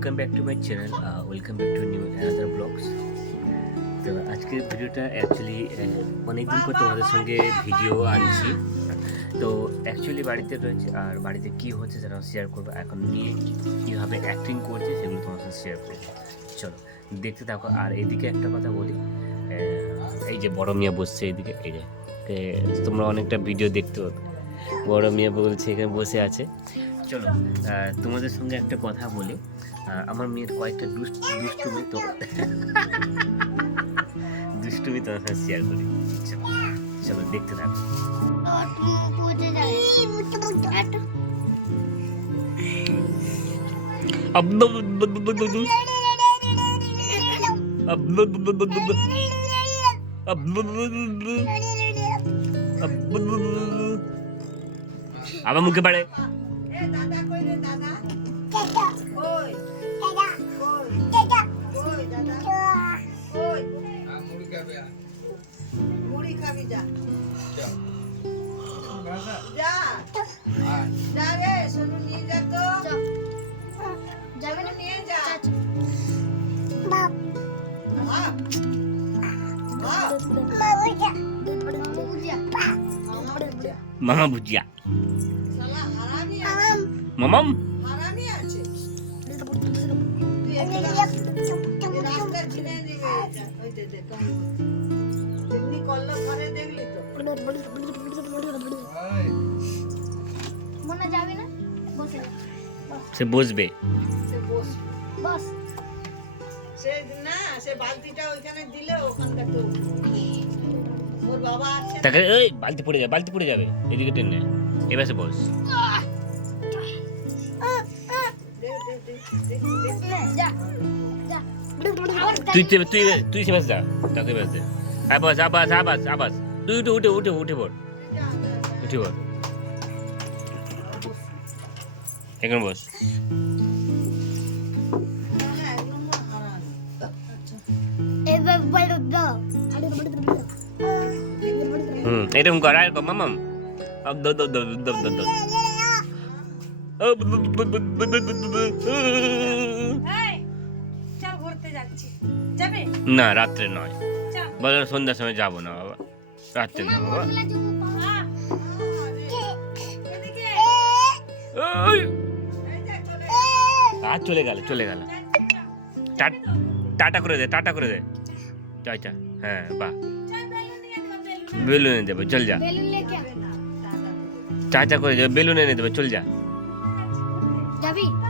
Welcome back to my channel welcome back to new another blogs তো আজকের ভিডিওটা actually অনেকদিন পর তোমাদের সঙ্গে ভিডিও আনছি। তো অ্যাকচুয়ালি বাড়িতে রয়েছে, আর বাড়িতে কী হচ্ছে সেটা শেয়ার করব। এখন নিয়ে কীভাবে অ্যাক্টিং করছে সেগুলো তোমার সাথে শেয়ার করব। চলো, দেখতে থাকো। আর এদিকে একটা কথা বলি এই যে বড় মিয়া বসছে এইদিকে এই যে তোমরা অনেকটা ভিডিও দেখতে পাবে। বড় মিয়া বলছে, এখানে বসে আছে। চলো তোমাদের সঙ্গে একটা কথা বলি। আমার মেয়ের কয়েকটা দুষ্ট দুষ্টুমি তো দুষ্টুমি তোমার সাথে শেয়ার করি চলো দেখতে থাকো আবার মুখে পাড়ে মুড়ি খাবি যা। যা। যা। রে সোনু নিয়ে যা তো। সোনু নিয়ে যা। বাপ বাপ মামা আছে। মামাম। হারামি আছে। তুই একলা রাস্তা চিনে দিবে ওই দে দে কম। এমনি করল ঘরে দেখলি তো? মনে যাবে না? বসে সে বসবে। সে বস বস। সে না সে বালতিটা ওইখানে দিলে ওখানটা তো ওর বাবা আছে। তাকে এই বালতি পড়ে যাবে বালতি পড়ে যাবে এদিকে টেনে এবার সে বস। তুই তুই তুই সে বাস যা তাকে বাস দে। আবাস আবাস আবাস আবাস তুই উঠে উঠে উঠে উঠে পড় যা। উঠে পড় এখানে বস হ্যাঁ। আচ্ছা। বলো হুম এরকম কর আর কর মামাম দো দো দো দো দো দো না রাত্রে নয় বলো সন্ধ্যার সময় যাব না বাবা। রাত্রে না বাবা। আরে, চলে গেল চলে গেল। টা- টাটা করে দে টাটা করে দে। চল হ্যাঁ বাহ বেলুন এনে দেবে চল যা। চা চা করে দেবে বেলুন এনে দেবে চল যা। যাবি?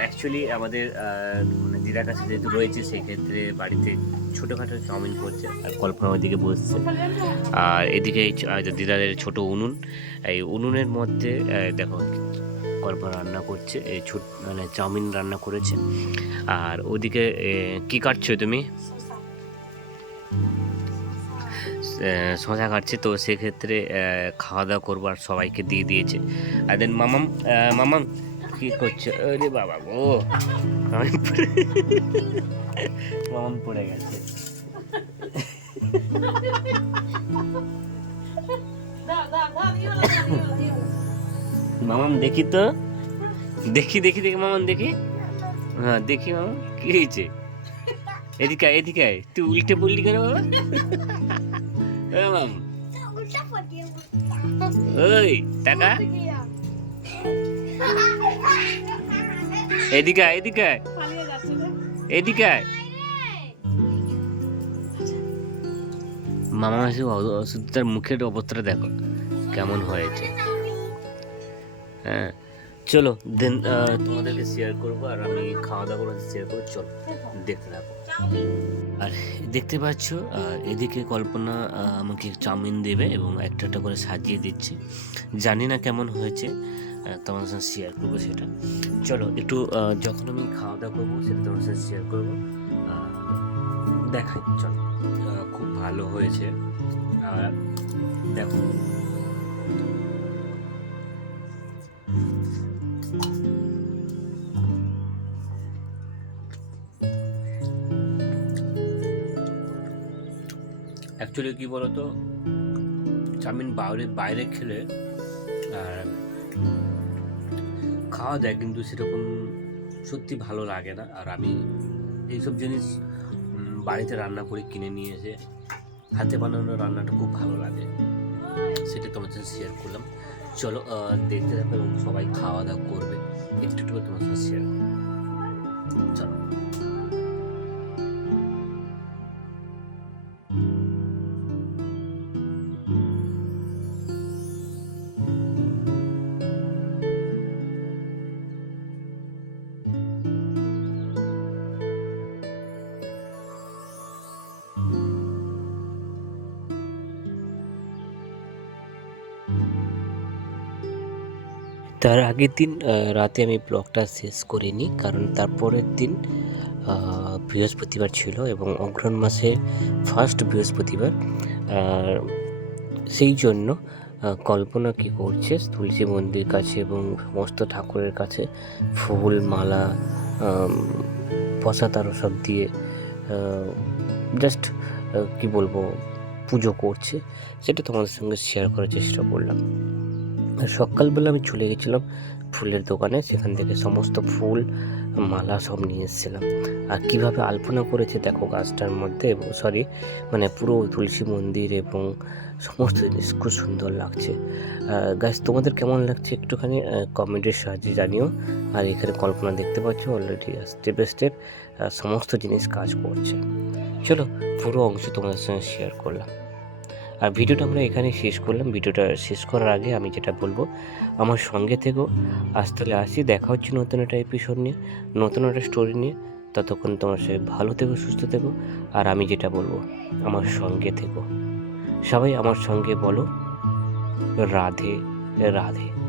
অ্যাকচুয়ালি আমাদের মানে দিদার কাছে যেহেতু রয়েছে সেই ক্ষেত্রে বাড়িতে ছোটোখাটো চাউমিন করছে, আর কল্পনা ওইদিকে বসছে। আর এদিকে দিদাদের ছোট উনুন, এই উনুনের মধ্যে দেখো কল্পনা রান্না করছে এই ছোট মানে চাউমিন রান্না করেছে। আর ওদিকে কি কাটছো তুমি? শশা কাটছে, তো সেক্ষেত্রে খাওয়া দাওয়া করব আর সবাইকে দিয়ে দিয়েছে। আর দেন মামাম মামাম কি করছে? আরে বাবা গো। মামাম পড়ে- পড়ে গেছে। মামাম দেখি তো। দেখি দেখি দেখি মামাম দেখি। হ্যাঁ দেখি মামা কি হয়েছে? এদিকে এদিকে। তুই উল্টে পড়লি কেন বাবা মাম ওই টাকা? এদিকে আয়, এদিকে। এদিকে আয়। মামা মাসি শুধু তার মুখের অবস্থাটা দেখো কেমন হয়েছে হ্যাঁ চলো দেন তোমাদেরকে শেয়ার করব আর আমি খাওয়া দাওয়া করে শেয়ার করব চলো দেখতে থাকো। আর দেখতে পাচ্ছ এদিকে কল্পনা আমাকে চাউমিন দেবে এবং একটা একটা করে সাজিয়ে দিচ্ছে। জানি না কেমন হয়েছে আহ, তোমাদের সাথে শেয়ার করব সেটা। চলো একটু যখন আমি খাওয়া দাওয়া করব সেটা তোমার সাথে শেয়ার করব। দেখাই চলো। খুব ভালো হয়েছে। আর দেখো অ্যাকচুয়ালি কি বলতো? চাউমিন বাইরে বাইরে খেলে, আর খাওয়া যায় কিন্তু সেরকম সত্যি ভালো লাগে না। আর আমি এইসব জিনিস বাড়িতে রান্না করে কিনে নিয়ে এসে হাতে বানানো রান্নাটা খুব ভালো লাগে। সেটা তোমার সাথে শেয়ার করলাম। চলো দেখতে থাকো এবং সবাই খাওয়া দাওয়া করবে। একটু একটু তোমার সাথে শেয়ার চলো। তার আগের দিন রাতে আমি ব্লগটা শেষ করিনি, কারণ তারপরের দিন বৃহস্পতিবার ছিল এবং অগ্রহণ মাসের ফার্স্ট বৃহস্পতিবার। আর সেই জন্য কল্পনা কী করছে, তুলসী মন্দির কাছে এবং সমস্ত ঠাকুরের কাছে ফুল, মালা প্রসাদ আরও সব দিয়ে জাস্ট কি বলব, পুজো করছে, সেটা তোমাদের সঙ্গে শেয়ার করার চেষ্টা করলাম। সকালবেলা আমি চলে গেছিলাম ফুলের দোকানে। সেখান থেকে সমস্ত ফুল, মালা সব নিয়ে এসেছিলাম। আর কীভাবে আলপনা করেছে দেখো গাছটার মধ্যে। সরি মানে পুরো তুলসী মন্দির এবং সমস্ত জিনিস খুব সুন্দর লাগছে। গাছ তোমাদের কেমন লাগছে একটুখানি কমেন্টের সাহায্যে জানিও। আর এখানে কল্পনা দেখতে পাচ্ছ অলরেডি স্টেপ বাই স্টেপ সমস্ত জিনিস কাজ করছে। চলো পুরো অংশ তোমাদের সঙ্গে শেয়ার করলাম। আর ভিডিওটা আমরা এখানে শেষ করলাম। ভিডিওটা শেষ করার আগে আমি যেটা বলব, আমার সঙ্গে থেকেও আজ তাহলে আসি, দেখা হচ্ছে নতুন একটা এপিসোড নিয়ে, নতুন একটা স্টোরি নিয়ে। ততক্ষণ তোমার সবাই ভালো থেকো, সুস্থ থেকো। আর আমি যেটা বলব, আমার সঙ্গে থেকো। সবাই আমার সঙ্গে বলো, রাধে রাধে।